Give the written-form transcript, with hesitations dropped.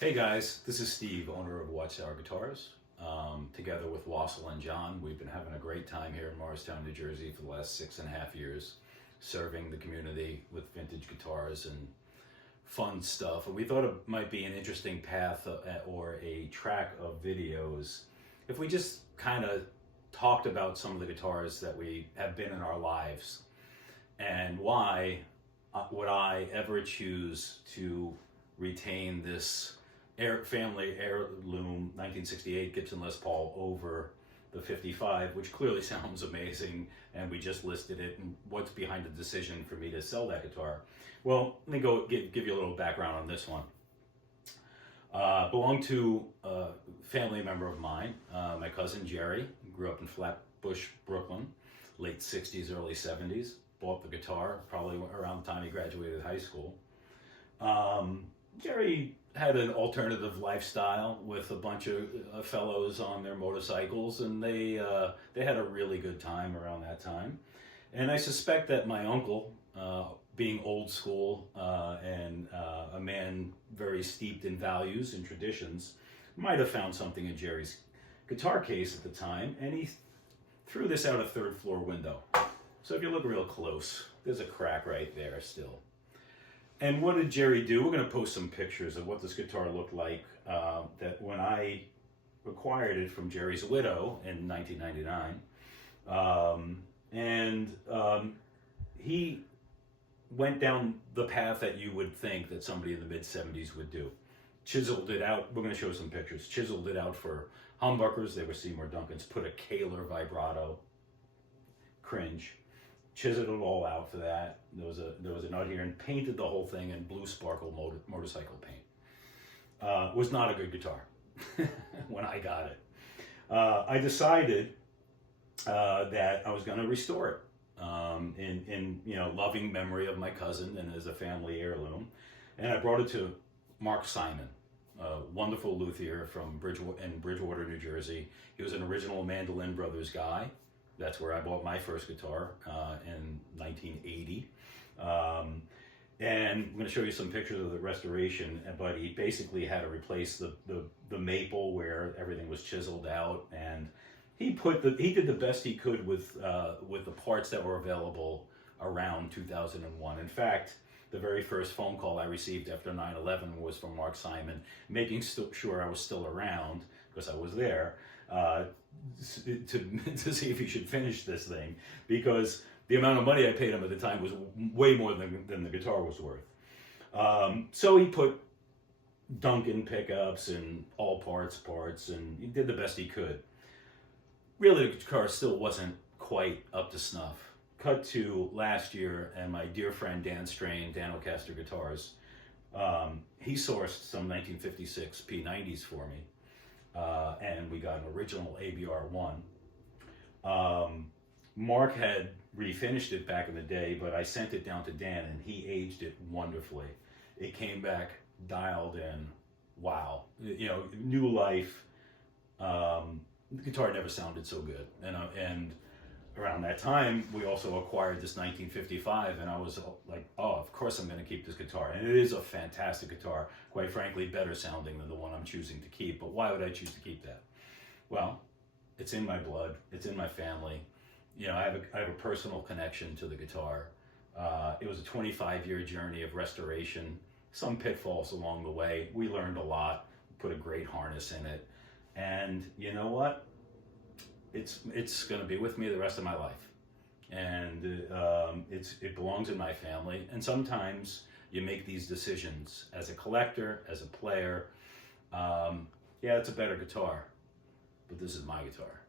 Hey guys, this is Steve, owner of Watchtower Guitars. Together with Wassel and John, we've been having a great time here in Morristown, New Jersey for the last 6.5 years, serving the community with vintage guitars and fun stuff. And we thought it might be an interesting path or a track of videos if we just kind of talked about some of the guitars that we have been in our lives and why would I ever choose to retain this family heirloom 1968 Gibson Les Paul over the 55, which clearly sounds amazing, and we just listed it. And what's behind the decision for me to sell that guitar? Well, let me go give you a little background on this one. Belonged to a family member of mine, my cousin Jerry. Grew up in Flatbush, Brooklyn, late 60s, early 70s. Bought the guitar probably around the time he graduated high school. Jerry had an alternative lifestyle with a bunch of fellows on their motorcycles, and they had a really good time around that time. And I suspect that my uncle, being old school and a man very steeped in values and traditions, might have found something in Jerry's guitar case at the time, and he threw this out a third floor window. So if you look real close, there's a crack right there still. And what did Jerry do? We're going to post some pictures of what this guitar looked like that when I acquired it from Jerry's widow in 1999. He went down the path that you would think that somebody in the mid-70s would do. Chiseled it out. We're going to show some pictures. Chiseled it out for humbuckers. They were Seymour Duncans. Put a Kaler vibrato. Cringe. Chiseled it all out for that. There was a nut here, and painted the whole thing in blue sparkle motorcycle paint. Was not a good guitar when I got it. I decided that I was going to restore it in loving memory of my cousin and as a family heirloom, and I brought it to Mark Simon, a wonderful luthier from Bridgewater, New Jersey. He was an original Mandolin Brothers guy. That's where I bought my first guitar in 1980. And I'm going to show you some pictures of the restoration, but he basically had to replace the maple where everything was chiseled out, and he did the best he could with the parts that were available around 2001. In fact, the very first phone call I received after 9/11 was from Mark Simon, making sure I was still around, because I was there, to see if he should finish this thing, because the amount of money I paid him at the time was way more than the guitar was worth. So he put Duncan pickups and all parts, and he did the best he could. Really, the guitar still wasn't quite up to snuff. Cut to last year, and my dear friend Dan Strain, Dan O'Caster Guitars, he sourced some 1956 P90s for me. And we got an original ABR1. Mark had refinished it back in the day, but I sent it down to Dan, and he aged it wonderfully. It came back dialed in. Wow. New life. The guitar never sounded so good. And around that time, we also acquired this 1955, and I was like, oh, of course I'm going to keep this guitar. And it is a fantastic guitar, quite frankly, better sounding than the one I'm choosing to keep. But why would I choose to keep that? Well, it's in my blood. It's in my family. I have a personal connection to the guitar. It was a 25-year journey of restoration, some pitfalls along the way. We learned a lot, put a great harness in it. And you know what? It's going to be with me the rest of my life, and it belongs in my family. And sometimes you make these decisions as a collector, as a player. Yeah, it's a better guitar, but this is my guitar.